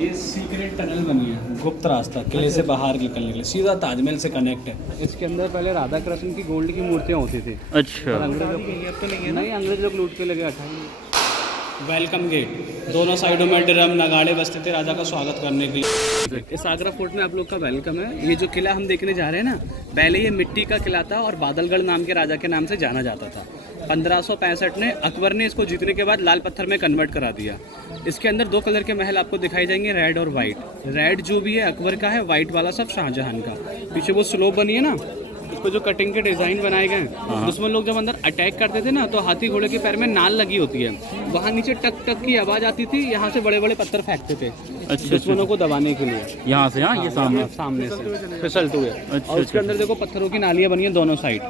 ये secret tunnel बनी है, गुप्त रास्ता किले से बाहर निकलने के लिए, सीधा ताजमहल से कनेक्ट है। इसके अंदर पहले राधा कृष्ण की गोल्ड की मूर्तियाँ होती थी। अच्छा। नहीं, अंग्रेज लोग लूट के ले गए। वेलकम गेट, दोनों साइडों में ड्रम नगाड़े बजते थे राजा का स्वागत करने के लिए। इस आगरा फोर्ट में आप लोग का वेलकम है। ये जो किला हम देखने जा रहे हैं ना, पहले ये मिट्टी का किला था और बादलगढ़ नाम के राजा के नाम से जाना जाता था। 1565 में अकबर ने इसको जीतने के बाद लाल पत्थर में कन्वर्ट करा दिया। इसके अंदर दो कलर के महल आपको दिखाई जाएंगे, रेड और वाइट। रेड जो भी है अकबर का है, वाइट वाला सब शाहजहां का। पीछे वो स्लोप बनी है ना, इसको जो कटिंग के डिज़ाइन बनाए गए हैं, दुश्मन लोग जब अंदर अटैक करते थे ना तो हाथी घोड़े के पैर में नाल लगी होती है, वहाँ नीचे टक टक की आवाज़ आती थी, यहाँ से बड़े बड़े पत्थर फेंकते थे दुश्मनों को दबाने के लिए। यहाँ से, हाँ, ये सामने से फिसलते हुए। और उसके अंदर देखो पत्थरों की नालियाँ बनी हैं दोनों साइड।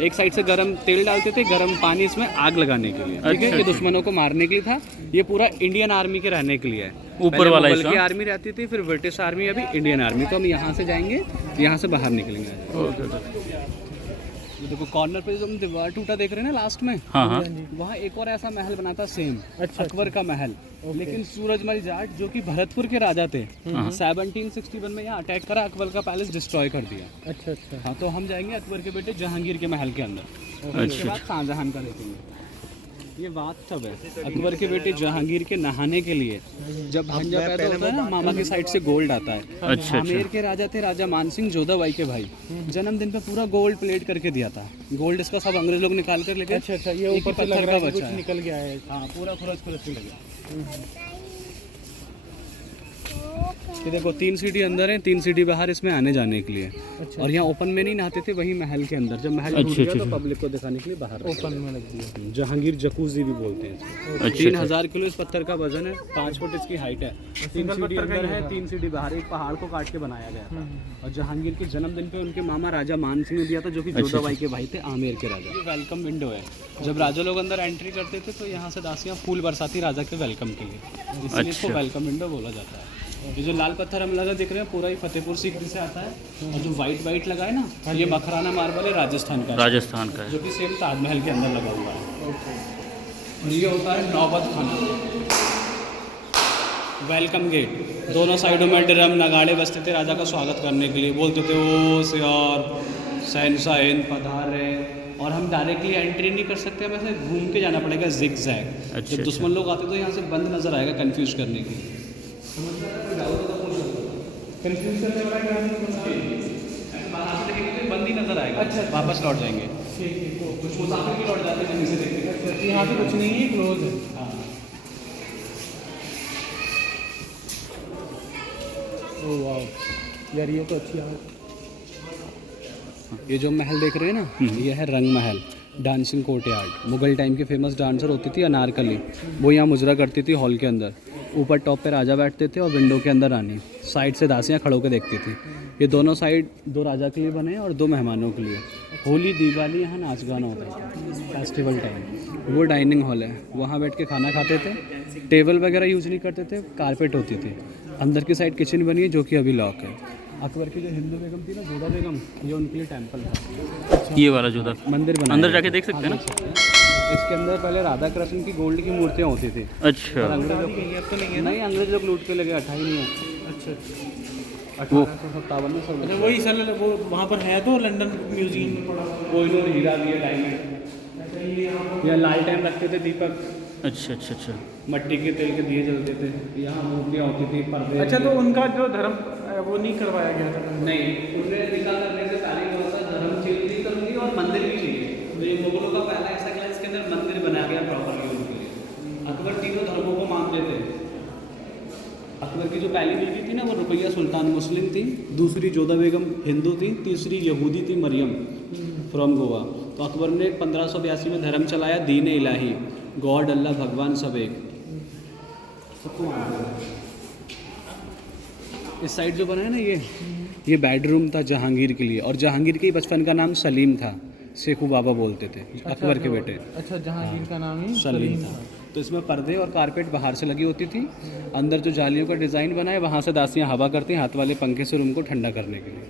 एक साइड से गरम तेल डालते थे, गरम पानी इसमें आग लगाने के लिए, ठीक है। ये दुश्मनों को मारने के लिए था। ये पूरा इंडियन आर्मी के रहने के लिए है। ऊपर वाला मुगल की आर्मी रहती थी, फिर ब्रिटिश आर्मी, अभी इंडियन आर्मी। तो हम यहाँ से जाएंगे, यहाँ से बाहर निकलेंगे। ये देखो कॉर्नर पे जो हम दीवार टूटा देख रहे हैं ना लास्ट में, हाँ। वहाँ एक और ऐसा महल बना था सेम, अकबर का महल। लेकिन सूरजमल जाट जो कि भरतपुर के राजा थे, 1761 में यहाँ अटैक करा, अकबर का पैलेस डिस्ट्रॉय कर दिया। अच्छा। हाँ, तो हम जाएंगे अकबर के बेटे जहांगीर के महल के अंदर। उसके बाद शाहजहां का देखेंगे। ये बात तब है अकबर के बेटे जहांगीर के नहाने के लिए जब भांजा पैदा होता है ना, मामा की साइड से गोल्ड आता है। अच्छा। आमेर के राजा थे राजा मानसिंह जोधाबाई के भाई, जन्मदिन पे पूरा गोल्ड प्लेट करके दिया था। गोल्ड इसका सब अंग्रेज लोग निकाल कर लेके। अच्छा, ये ऊपर पत्थर का बचा है, निकल गया है। हाँ, पूरा खुरच के लगा। ये देखो 3 सीढ़ी अंदर है, 3 सीढ़ी बाहर इसमें आने जाने के लिए। अच्छा। और यहाँ ओपन में नहीं नहाते थे, वही महल के अंदर। जब महल टूट गया तो पब्लिक को दिखाने के लिए बाहर ओपन में लग दिया। जहांगीर जकूजी भी बोलते हैं। 3000 किलो इस पत्थर का वजन है, 5 फुट इसकी हाइट है। 3 सीढ़ी अंदर है, 3 सीढ़ी बाहर। एक पहाड़ को काट के बनाया गया था। और जहांगीर के जन्मदिन पे उनके मामा राजा मान सिंह ने दिया था, जो कि जोधाबाई के भाई थे, आमेर के राजा। ये वेलकम विंडो है। जब राजा लोग अंदर एंट्री करते थे तो यहाँ से दासियाँ फूल बरसाती राजा के वेलकम के लिए, इसलिए इसको वेलकम विंडो बोला जाता है। ये जो लाल पत्थर हम लगा देख रहे हैं पूरा ही फतेहपुर सीकरी से आता है। और जो वाइट लगा है ना, ये मखराना मार्बल है, राजस्थान का है, जो कि सेम ताजमहल के अंदर लगा हुआ है। और ये होता है नौबत खाना, वेलकम गेट। दोनों साइडों में ड्रम नगाड़े बजते थे राजा का स्वागत करने के लिए। बोलते थे ओ सियार शहंशाह हिंद पधार रहे। और हम डायरेक्टली एंट्री नहीं कर सकते, हमें ऐसे घूम के जाना पड़ेगा जिग जैग। जब दुश्मन लोग आते तो यहाँ से बंद नजर आएगा, कंफ्यूज करने के लिए। कंफ्यूज करने वाला बंद ही नजर आएगा। अच्छा, वापस लौट जाएंगे। कुछ मुसाफिर भी लौट जाते हैं जमीन से देखते। यहाँ पे कुछ नहीं है, क्लोज है। हाँ। ओह वाह यार, ये तो अच्छी है। ये जो महल देख रहे हैं ना, ये है रंग महल, डांसिंग कोर्टयार्ड। मुगल टाइम की फेमस डांसर होती थी अनारकली, वो यहाँ मुजरा करती थी हॉल के अंदर। ऊपर टॉप पे राजा बैठते थे और विंडो के अंदर रानी, साइड से दासियाँ खड़ो के देखती थी। ये दोनों साइड 2 राजा के लिए बने और 2 मेहमानों के लिए। होली दिवाली यहाँ नाच गाना होता है, फेस्टिवल टाइम। वो डाइनिंग हॉल है, वहाँ बैठ के खाना खाते थे। टेबल वगैरह यूज़ नहीं करते थे, कारपेट होती थी। अंदर की साइड किचन बनी है, जो कि अभी लॉक है। अकबर की जो हिंदू बेगम थी ना, जोधा बेगम, ये उनके लिए टेम्पल था। ये वाला जोधा मंदिर बना, अंदर जाके देख सकते हैं ना। इसके अंदर पहले राधा कृष्ण की गोल्ड की मूर्तियाँ होती थी। अच्छा। नहीं, अंग्रेज लोग लूट के ले गए, 28 नहीं है। अच्छा, 1857 में सब। वही सर, वो वहाँ पर है तो लंदन म्यूजियम में पड़ा। कोहिनूर हीरा भी है, डायमंड। या लाल टाइम रखते थे दीपक। अच्छा। मट्टी के तेल के दिए जलते थे। यहाँ मूर्तियाँ होती थी, पर्दे। अच्छा, तो उनका जो धर्म वो नहीं करवाया गया था? नहीं, उन्हें निकाल करने से पहले क्या होता, धर्म चेंज नहीं करूँगी और मंदिर भी चाहिए। तो ये मुगलों का पहला ऐसा किला, इसके अंदर मंदिर बनाया गया प्रॉपरली उनके लिए। अकबर तीनों धर्मों को मानते थे। अकबर की जो पहली बीवी थी ना, वो रुकैया सुल्तान मुस्लिम थी, दूसरी जोधा बेगम हिंदू थी, तीसरी यहूदी थी मरियम फ्रॉम गोवा। तो अकबर ने 1582 में धर्म चलाया, दीन इलाही, गॉड अल्लाह भगवान सब एक, सबको मानते। इस साइड जो बना है ना, ये बेडरूम था जहांगीर के लिए। और जहांगीर के बचपन का नाम सलीम था, शेखू बाबा बोलते थे। अकबर के बेटे। अच्छा, जहांगीर का नाम ही सलीम था। तो इसमें पर्दे और कारपेट बाहर से लगी होती थी। अंदर जो जालियों का डिज़ाइन बना है, वहाँ से दासियाँ हवा करती हैं हाथ वाले पंखे से रूम को ठंडा करने के लिए।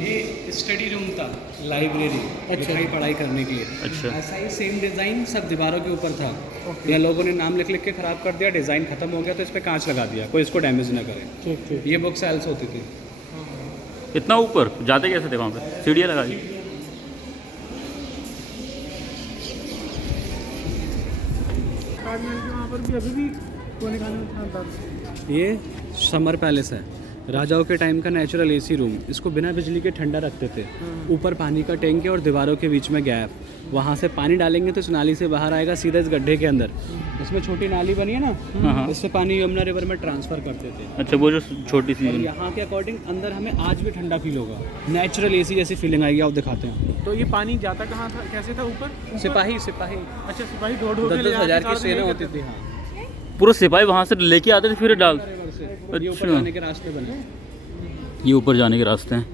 ये स्टडी रूम था, लाइब्रेरी, लिखाई पढ़ाई करने के लिए। अच्छा। ऐसा ही सेम डिज़ाइन सब दीवारों के ऊपर था। यहाँ लोगों ने नाम लिख लिख के ख़राब कर दिया, डिज़ाइन ख़त्म हो गया तो इस पर कांच लगा दिया, कोई इसको डैमेज ना करे। ठीक ठीक। ये बुक सेल्स होती थी। इतना ऊपर जाते कैसे थे वहाँ पे? सीढ़ियाँ लगा दी। ताजमहल के वहाँ पर भी अभी भी सोने खाने में था। ये समर पैलेस है, राजाओं के टाइम का नेचुरल एसी रूम। इसको बिना बिजली के ठंडा रखते थे। ऊपर पानी का टैंक है और दीवारों के बीच में गैप। वहाँ से पानी डालेंगे तो इस नाली से बाहर आएगा सीधा इस गड्ढे के अंदर। इसमें छोटी नाली बनी है ना, इससे पानी यमुना रिवर में ट्रांसफ़र करते थे। अच्छा, वो जो छोटी सी। और यहाँ के अकॉर्डिंग अंदर हमें आज भी ठंडा फील होगा, नेचुरल एसी जैसी फीलिंग आएगी। आप दिखाते हैं। तो ये पानी जाता कहाँ था, कैसे था ऊपर? सिपाही अच्छा, सिपाही ढो ढो के ले 10,000 जाके की साथ सेना में होती थी। हाँ, पूरा सिपाही वहाँ से लेके आते थे फिर डाल। ये ऊपर जाने के रास्ते बने। ये ऊपर जाने के रास्ते हैं।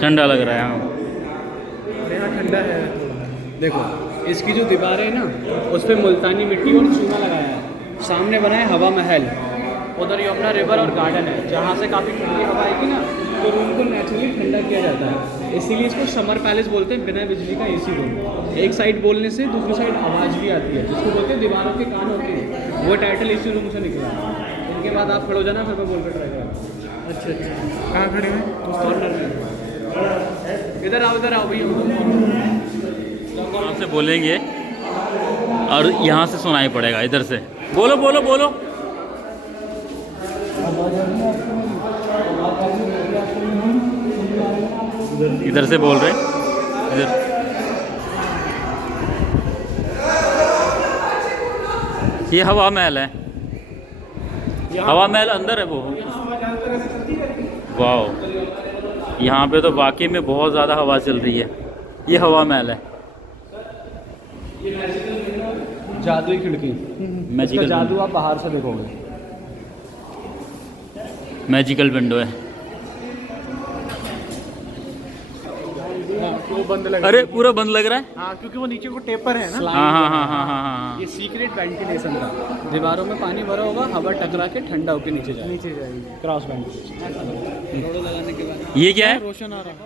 ठंडा लग रहा है। हाँ, यहाँ ठंडा है। देखो इसकी जो दीवारें हैं ना, उस पर मुल्तानी मिट्टी और चूना लगाया है। सामने बना है हवा महल, उधर यमुना रिवर और गार्डन है, जहाँ से काफ़ी ठंडी हवा आएगी ना तो रूम को नेचुरली ठंडा किया जाता है। इसीलिए इसको समर पैलेस बोलते हैं, बिना बिजली का एसी रूम। एक साइड बोलने से दूसरी साइड आवाज़ भी आती है, जिसको बोलते हैं दीवारों के कान होते हैं। वो टाइटल एसी रूम से निकला। इनके बाद आप खड़े हो जाना, फिर मैं बोल कर ट्राई करूँ। अच्छा अच्छा, कहाँ खड़े हैं? उस कॉर्नर में। इधर आओ भैया। वहाँ से बोलेंगे और यहाँ से सुनाई पड़ेगा। इधर से बोलो बोलो बोलो। इधर से बोल रहे, इधर। ये हवा महल है। हवा महल अंदर है वो। वाह, यहाँ पे तो वाकई में बहुत ज़्यादा हवा चल रही है। ये हवा महल है। जादुई खिड़की, मैजिकल जादू आप बाहर से देखोगे। मैजिकल विंडो है। वो बंद लग अरे पूरा बंद लग रहा है। हाँ, क्योंकि वो नीचे को टेपर है ना। हाँ हाँ हाँ हाँ हाँ हाँ। ये सीक्रेट वेंटिलेशन था। दीवारों में पानी भरा होगा, हवा टकरा के ठंडा होकर नीचे जाएगा। नीचे जाएगी। Cross ventilation. रोड लगाने के बाद ये क्या है? रोशन आ रहा है।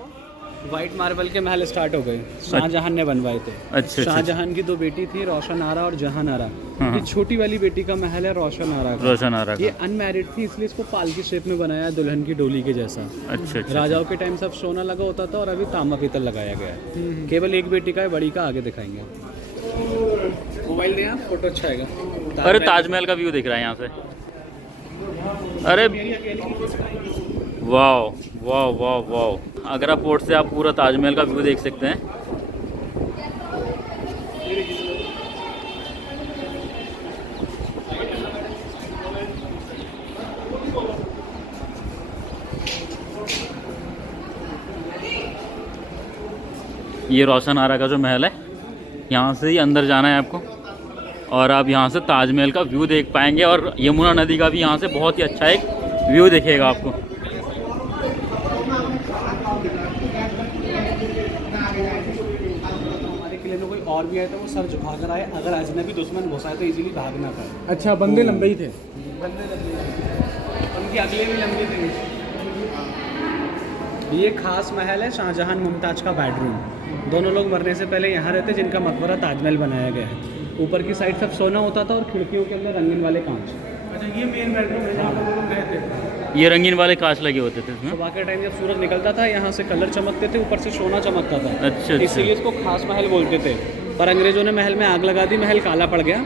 वाइट मार्बल के महल स्टार्ट हो गए। शाहजहां ने बनवाए थे। अच्छा। शाहजहां की दो बेटी थी, रोशन आरा और जहां आरा। ये छोटी वाली बेटी का महल है रोशन आरा का। रोशन आ रहा ये अनमैरिड थी, इसलिए इसको पालकी शेप में बनाया, दुल्हन की डोली के जैसा। अच्छा अच्छा। राजाओं के टाइम सब सोना लगा होता था और अभी तांबा पीतल लगाया गया है। केवल एक बेटी का है, बड़ी का आगे दिखाएंगे। मोबाइल दें आप, फोटो अच्छा आएगा। अरे ताजमहल का व्यू दिख रहा है यहाँ से। अरे वाह वाह वाह वाह। आगरा पोर्ट से आप पूरा ताजमहल का व्यू देख सकते हैं। ये रोशन आरा का जो महल है, यहाँ से ही अंदर जाना है आपको और आप यहाँ से ताजमहल का व्यू देख पाएंगे और यमुना नदी का भी यहाँ से बहुत ही अच्छा एक व्यू दिखेगा आपको। कोई और भी आए तो वो सर झुका कर आए, अगर अजनबी दुश्मन घुसा तो इजीली भाग ना पाए। अच्छा, बंदे लंबे ही थे। उनकी अगले भी लंबी थी। ये खास महल है शाहजहां मुमताज का बेडरूम। दोनों लोग मरने से पहले यहाँ रहते, जिनका मकबरा ताजमहल बनाया गया है। ऊपर की साइड सब सोना होता था और खिड़कियों के अंदर रंगीन वाले कांच। अच्छा, ये मेन बेडरूम है जहाँ पर वो लोग गए थे। ये रंगीन वाले कांच लगे होते थे इसमें। सुबह के टाइम जब सूरज निकलता था, यहाँ से कलर चमकते थे, ऊपर से सोना चमकता था। अच्छा। इसीलिए इसको खास महल बोलते थे। पर अंग्रेजों ने महल में आग लगा दी, महल काला पड़ गया।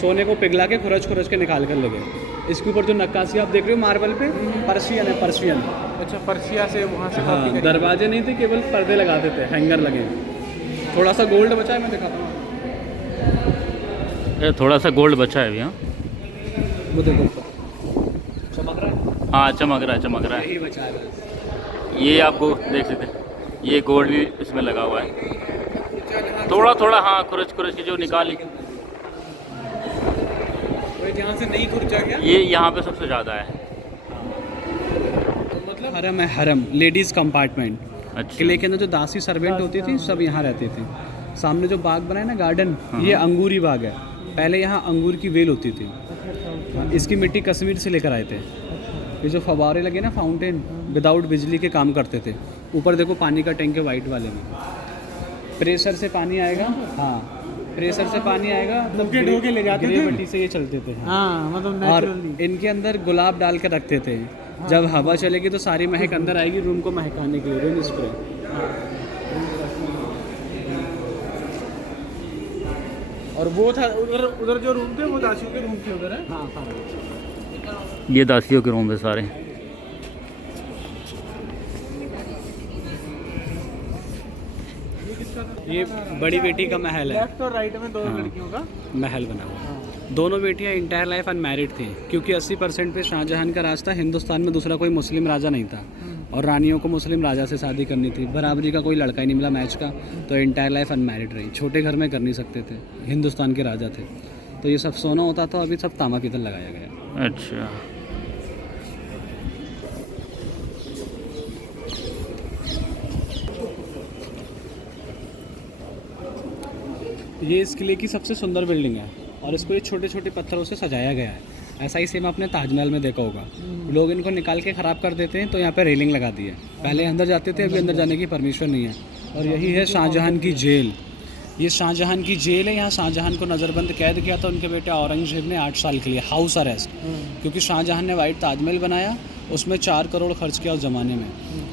सोने को पिघला के खुरच खुरच के निकाल कर ले गए। इसके ऊपर जो नक्काशी आप देख रहे हो मार्बल पे, पर्शियन है, पर्शियन। अच्छा, पर्शिया से वहाँ से हाँ, कॉपी करी। दरवाजे नहीं थे, केवल पर्दे लगाते थे, हैंगर लगे। थोड़ा सा गोल्ड बचा है, मैं दिखाता हूँ। थोड़ा सा गोल्ड बचा है अभी। हाँ, वो देखो चमक रहा है। हाँ चमक रहा है, चमक रहा है। यही बचा है। ये आपको देख सकते हैं, ये गोल्ड भी इसमें लगा हुआ है। थोड़ा थोड़ा हाँ, खुरच खुरच के जो निकाली। यहाँ से नहीं खुर्चा गया। ये यहाँ पे सबसे ज़्यादा है। मतलब हरम है, हरम लेडीज़ कंपार्टमेंट। अच्छा। किले के अंदर जो दासी सर्वेंट होती थी सब यहाँ रहती थी। सामने जो बाग बना है ना गार्डन, ये अंगूरी बाग है। पहले यहाँ अंगूर की वेल होती थी। इसकी मिट्टी कश्मीर से लेकर आए थे। ये जो फव्वारे लगे ना फाउंटेन, विदाउट बिजली के काम करते थे। ऊपर देखो पानी का टैंक है वाइट वाले में, प्रेशर से पानी आएगा। हाँ, प्रेशर से पानी आएगा, मतलब ढो के ले जाते थे। ग्रेविटी से ये चलते थे। हाँ मतलब और नेचुरली। इनके अंदर गुलाब डाल के रखते थे। जब हवा चलेगी तो सारी महक अंदर आएगी रूम को महकाने के लिए, रूम स्प्रे। और वो था उधर, उधर जो रूम थे वो दासियों के रूम थे उधर है। हाँ हाँ। ये दासियों के रूम है सारे। ये बड़ी बेटी का महल है। लेफ्ट और राइट में दो लड़कियों का महल बना हुआ। दोनों बेटियां इंटायर लाइफ अनमैरिड थी, क्योंकि 80% पे शाहजहां का राज था। हिंदुस्तान में दूसरा कोई मुस्लिम राजा नहीं था और रानियों को मुस्लिम राजा से शादी करनी थी। बराबरी का कोई लड़का ही नहीं मिला मैच का, तो इंटायर लाइफ अनमैरिड रही। छोटे घर में कर नहीं सकते थे, हिंदुस्तान के राजा थे। तो ये सब सोना होता था, अभी सब तांबा पीतल लगाया गया। अच्छा। ये इस किले की सबसे सुंदर बिल्डिंग है और इसको ये छोटे छोटे पत्थरों से सजाया गया है। ऐसा ही सेम आपने ताजमहल में देखा होगा। लोग इनको निकाल के ख़राब कर देते हैं, तो यहाँ पे रेलिंग लगा दी है। पहले अंदर जाते थे, अभी अंदर जाने की परमिशन नहीं है। और यही है शाहजहां की जेल। ये शाहजहां की जेल है। यहाँ शाहजहां को नज़रबंद कैद किया था उनके बेटे औरंगजेब ने 8 साल के लिए, हाउस अरेस्ट। क्योंकि शाहजहां ने वाइट ताजमहल बनाया, उसमें 4 करोड़ खर्च किया उस ज़माने में।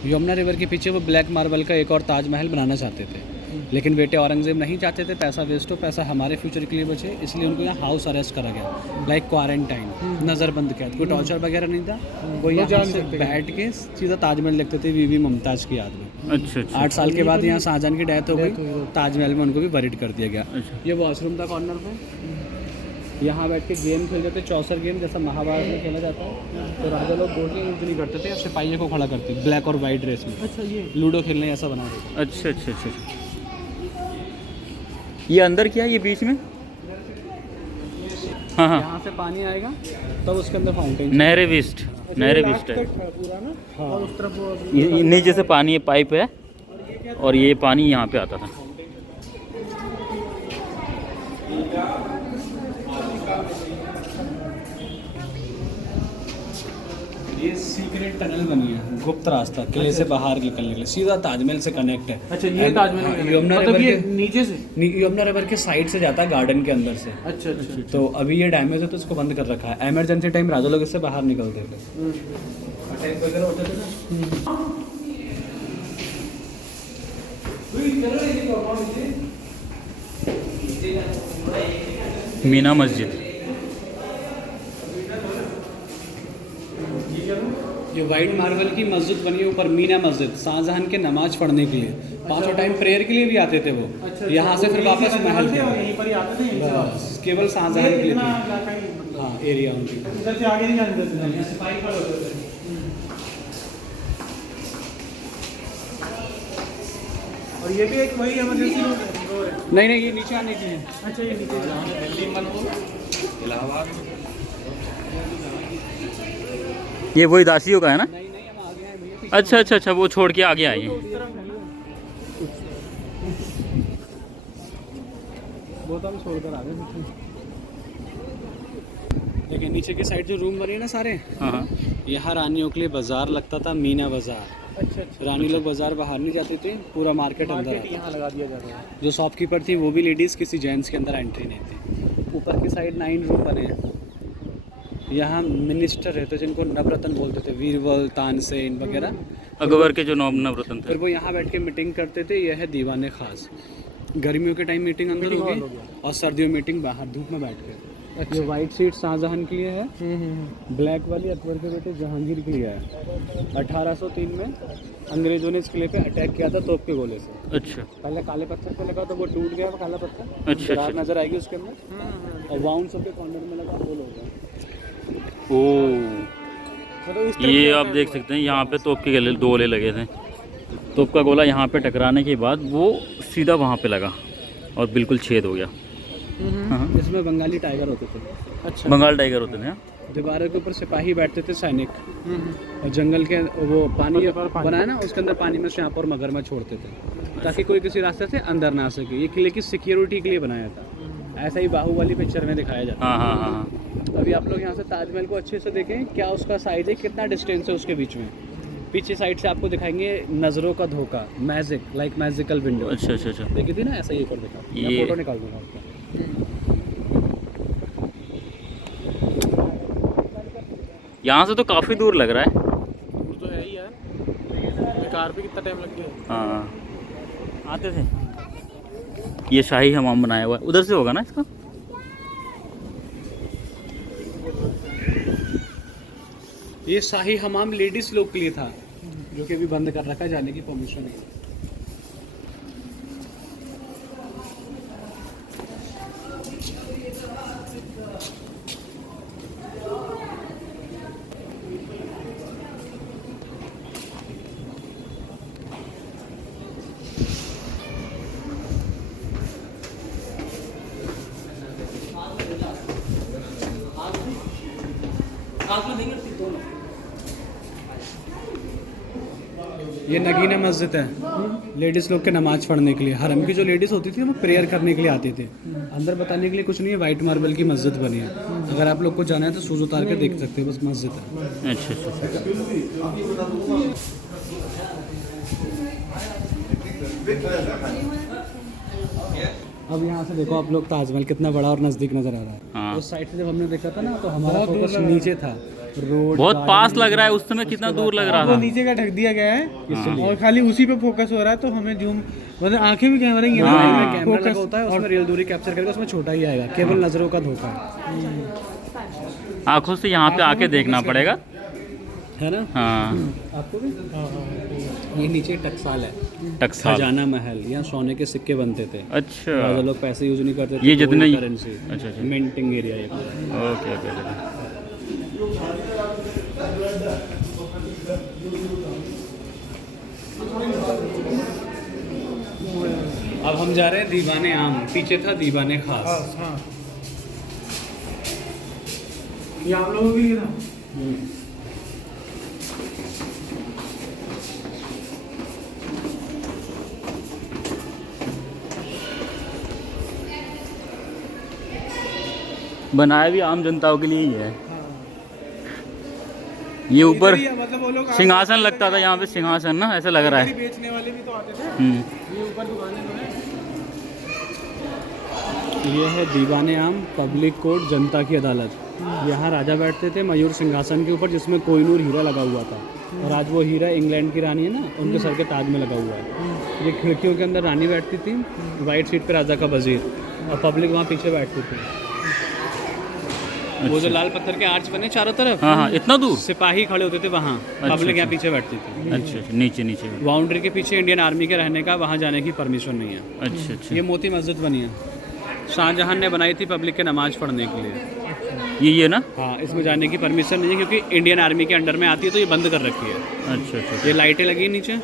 यमुना रिवर के पीछे वो ब्लैक मार्बल का एक और ताजमहल बनाना चाहते थे, लेकिन बेटे औरंगजेब नहीं चाहते थे पैसा वेस्ट हो, पैसा हमारे फ्यूचर के लिए बचे, इसलिए उनको यहाँ हाउस अरेस्ट करा गया। लाइक क्वारंटाइन, नज़रबंद कैद। कोई टॉर्चर वगैरह नहीं था। वो यहाँ से बैठ के सीधा ताजमहल देखते थे बीवी मुमताज़ की याद में। अच्छा अच्छा। 8 साल के बाद यहाँ शाहजहां की डेथ हो गई, ताजमहल में उनको भी बरीड कर दिया गया। अच्छा। ये वॉशरूम था कॉर्नर पे। यहाँ बैठ के गेम खेलते थे, चौसर गेम जैसा महाभारत में खेला जाता है। तो राजा लोग गोटियाँ यूज नहीं करते थे, सिपाहियों को खड़ा करते ब्लैक और वाइट ड्रेस में। अच्छा ये लूडो खेलने ऐसा बना देते। अच्छा अच्छा अच्छा अच्छा। ये अंदर क्या है, ये बीच में? हाँ हाँ, यहाँ से पानी आएगा तब उसके अंदर फाउंटेन। नहरे विस्ट, नहरे विस्ट है। पूरा ना। हाँ। और उस तरफ वो ये नीचे से पानी, ये पाइप है और ये पानी यहाँ पे आता था। ये सीक्रेट टनल बनी है, गुप्त रास्ता किले से बाहर निकलने के लिए, सीधा ताजमहल से कनेक्ट है। अच्छा ये ताजमहल यमुना मतलब रिवर ये के नीचे से। यमुना रिवर के साइड से जाता है, गार्डन के अंदर से। अच्छा अच्छा। तो अभी ये डैमेज है तो इसको बंद कर रखा है। इमरजेंसी टाइम राजा लोग इससे बाहर निकलते थे। अटैक वगैरह होते थे ना। मीना मस्जिद। ये वाइट मार्बल की मस्जिद बनी है ऊपर, मीना मस्जिद। शाहजहां के नमाज पढ़ने के लिए, 5 टाइम प्रेयर के लिए भी आते थे वो। यहाँ से फिर वापस महल थे के और यहीं पर ही आते थे, यहीं से वापस। बस, केवल शाहजहां के लिए इतना थी। इलाका ही मतलब हाँ, एरिया उनकी। इधर से आगे नहीं जाने देते थे। सिपाही खड़े होते थे। और ये भी एक वही इमरजेंसी डोर है। नहीं नहीं, ये नीचे आने के लिए। अच्छा ये नीचे ये वही दासियों का है ना? नहीं नहीं, हम आगे हैं भैया, पीछे। अच्छा अच्छा अच्छा, वो छोड़ के आगे आई है। वो तो हम छोड़कर आ गए। देखिए नीचे की साइड जो रूम बने हैं ना सारे, हाँ हाँ। यहाँ रानियों के लिए बाजार लगता था, मीना बाजार। अच्छा अच्छा। रानी लोग बाजार बाहर नहीं जाते थे, पूरा मार्केट अंदर मार्केट आता। यहाँ लगा दिया जाता है। जो शॉपकीपर थी वो भी लेडीज़, किसी जेंट्स के अंदर एंट्री नहीं थी। ऊपर की साइड 9 रूम बने हैं। यहाँ मिनिस्टर रहते जिनको नवरत्न बोलते थे, वीरबल, तानसेन वगैरह। अकबर के जो नवरत्न थे। फिर वो यहाँ बैठ के मीटिंग करते थे। यह है दीवाने खास। गर्मियों के टाइम मीटिंग अंदर होगी और सर्दियों में मीटिंग बाहर धूप में बैठ के। ये वाइट सीट शाहजहां के लिए है, ब्लैक वाली अकबर के बेटे जहांगीर के लिए है। 1803 में अंग्रेजों ने इस किले पे अटैक किया था तोप के गोले से। अच्छा पहले काले पत्थर पे लगा तो वो टूट गया, वो काला पत्थर। अच्छा दरार अच्छा। नजर आएगी उसके अंदर, और वाउंड सब के कॉर्नर में लगा गोल हो गया। ओ, ये आप देख सकते हैं यहाँ पे तोप के गोले लगे थे। तोप का गोला यहाँ पे टकराने के बाद वो सीधा वहाँ पे लगा और बिल्कुल छेद हो गया। हाँ। इसमें बंगाली टाइगर होते थे। अच्छा। बंगाल टाइगर होते थे। हाँ। दीवारों के ऊपर सिपाही बैठते थे, सैनिक, और जंगल के वो पानी बनाया ना, उसके अंदर पानी में सांप और मगरमच्छ छोड़ते थे ताकि कोई किसी रास्ते से अंदर ना आ सके। ये किले की सिक्योरिटी के लिए बनाया था। ऐसा ही बाहुबली पिक्चर में दिखाया जाता है। हाँ हाँ हाँ। अभी आप लोग यहाँ से ताजमहल को अच्छे से देखें, क्या उसका साइज है, कितना डिस्टेंस है उसके बीच में। पीछे साइड से आपको दिखाएंगे नज़रों का धोखा, मैजिक, लाइक मैजिकल विंडो। अच्छा अच्छा अच्छा। देखी थी ना, ऐसा ही एक और दिखा, मैं फोटो निकाल दूंगा आपका। यहाँ से तो काफ़ी दूर लग रहा है। दूर तो है ही यार, कार पे कितना टाइम लग गया। हाँ आते थे। ये शाही हमाम बनाया हुआ है, उधर से होगा ना इसका। ये शाही हमाम लेडीज लोग के लिए था, जो कि अभी बंद कर रखा है, जाने की परमिशन नहीं है। ये नगीना मस्जिद है, लेडीज़ लोग के नमाज पढ़ने के लिए। हरम की जो लेडीज़ होती थी वो प्रेयर करने के लिए आती थी। अंदर बताने के लिए कुछ नहीं है, वाइट मार्बल की मस्जिद बनी है। अगर आप लोग को जाना है तो शूज़ उतार के देख सकते हो, बस मस्जिद है। अच्छा अच्छा। अब यहाँ से देखो आप लोग, ताजमहल कितना बड़ा और नज़दीक नज़र आ रहा है। हाँ। उस साइड से जब हमने देखा था ना, तो हमारा फोकस नीचे था, रोड बहुत पास लग रहा है, उस समय कितना दूर लग रहा वो था। नीचे का ढक दिया गया है और खाली उसी पे फोकस हो रहा है, तो हमें जूम, मतलब आंखें भी कैमरा ही है हाँ। ना, कैमरा फोकस लगा होता है, उसमें रियल दूरी कैप्चर करके उसमें छोटा ही आएगा, केवल नज़रों का धोखा आंखों से यहाँ पे आके देखना पड़ेगा, है ना। हाँ। आपको भी ये नीचे टकसाल है, टकसाल। खजाना महल, यहाँ सोने के सिक्के बनते थे। अच्छा। ज़्यादा लोग पैसे यूज नहीं करते थे, ये जितने करेंसी, अच्छा अच्छा। मिंटिंग एरिया ये। Okay okay okay. अब हम जा रहे हैं दीवाने आम, पीछे था दीवाने खास। हाँ, ये आप लोगों के लिए था। बनाया भी आम जनताओं के लिए ही है। ये ऊपर मतलब वो लोग सिंहासन लगता था, यहाँ पे सिंहासन ना, ऐसा लग रहा है। बेचने वाले भी तो आते थे। ये ऊपर दुकानें तो हैं। ये है दीवाने आम पब्लिक कोर्ट, जनता की अदालत। यहाँ राजा बैठते थे मयूर सिंहासन के ऊपर, जिसमें कोहिनूर हीरा लगा हुआ था, और आज वो हीरा इंग्लैंड की रानी है ना, उनके सर के ताज में लगा हुआ है। ये खिड़कियों के अंदर रानी बैठती थी, वाइट सीट पे राजा का वजीर, और पब्लिक वहाँ पीछे बैठती थी। वो जो लाल पत्थर के आर्च बने चारों तरफ, हाँ हाँ, इतना दूर सिपाही खड़े होते थे वहाँ, पब्लिक यहाँ पीछे बैठती थी। अच्छा अच्छा, नीचे नीचे। बाउंड्री के पीछे इंडियन आर्मी के रहने का, वहाँ जाने की परमिशन नहीं है। अच्छा अच्छा। ये मोती मस्जिद बनी है, शाहजहां ने बनाई थी पब्लिक के नमाज पढ़ने के लिए। ये ना, हाँ, इसमें जाने की परमिशन नहीं है क्योंकि इंडियन आर्मी के अंडर में आती है, तो ये बंद कर रखी है। अच्छा अच्छा। ये लाइटें लगी नीचे।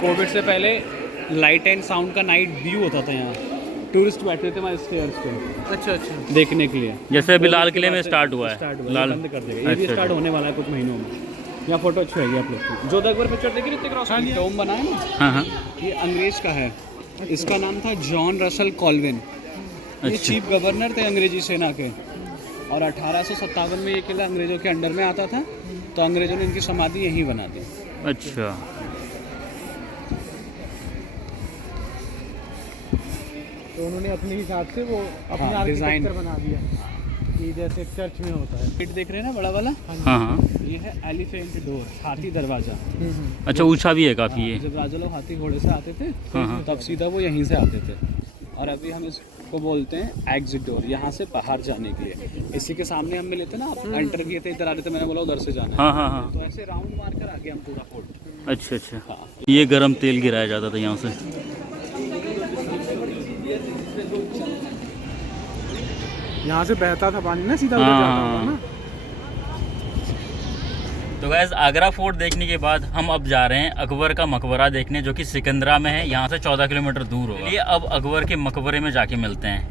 कोविड से पहले लाइट एंड साउंड का नाइट व्यू होता था यहाँ, टूरिस्ट बैठते थे वहाँ स्टेयर्स पे अच्छा अच्छा। देखने के लिए। जैसे अभी लाल किले में स्टार्ट हुआ है, स्टार्ट हुआ, लाल ये बंद कर देगा। ये भी स्टार्ट होने वाला है कुछ महीनों में। यहाँ फोटो अच्छी आएगी आप लोग की। जो अकबर पिक्चर देखी ऋतिक रोशन की, टॉम बना है ना, हाँ हाँ। ये अंग्रेज का है। इसका नाम था जॉन रसल कॉल्विन। ये चीफ गवर्नर थे अंग्रेजी सेना के, और 1857 में ये किला अंग्रेजों के अंडर में आता था, तो अंग्रेजों ने इनकी समाधि यहीं बना दी। अच्छा। तो उन्होंने अपने हिसाब से वो अपना डिजाइन आर्किटेक्चर बना दिया कि जैसे चर्च में होता है। गेट देख रहे हैं ना, बड़ा वाला, हाँ हाँ। ये है एलिफेंट डोर, हाथी दरवाजा। अच्छा, ऊंचा भी है काफ़ी ये। जब राजा लोग हाथी घोड़े से आते थे, हाँ हाँ। तब सीधा वो यहीं से आते थे। और अभी हम इसको बोलते हैं एग्जिट डोर, यहाँ से बाहर जाने के लिए। इसी के सामने हम मिले थे ना, आप एंटर किए थे, इधर आ रहे थे, मैंने बोला उधर से जाना है। हाँ हाँ हाँ। तो ऐसे राउंड मार कर आगे हम पूरा फोर्ट। अच्छा अच्छा। ये गरम तेल गिराया जाता था यहाँ से। यहाँ से बहता था पानी ना, सीधा उधर जाता था ना। तो गैस, आगरा फोर्ट देखने के बाद हम अब जा रहे हैं अकबर का मकबरा देखने, जो कि सिकंदरा में है। यहाँ से 14 किलोमीटर दूर होगा। ये अब अकबर के मकबरे में जाके मिलते हैं।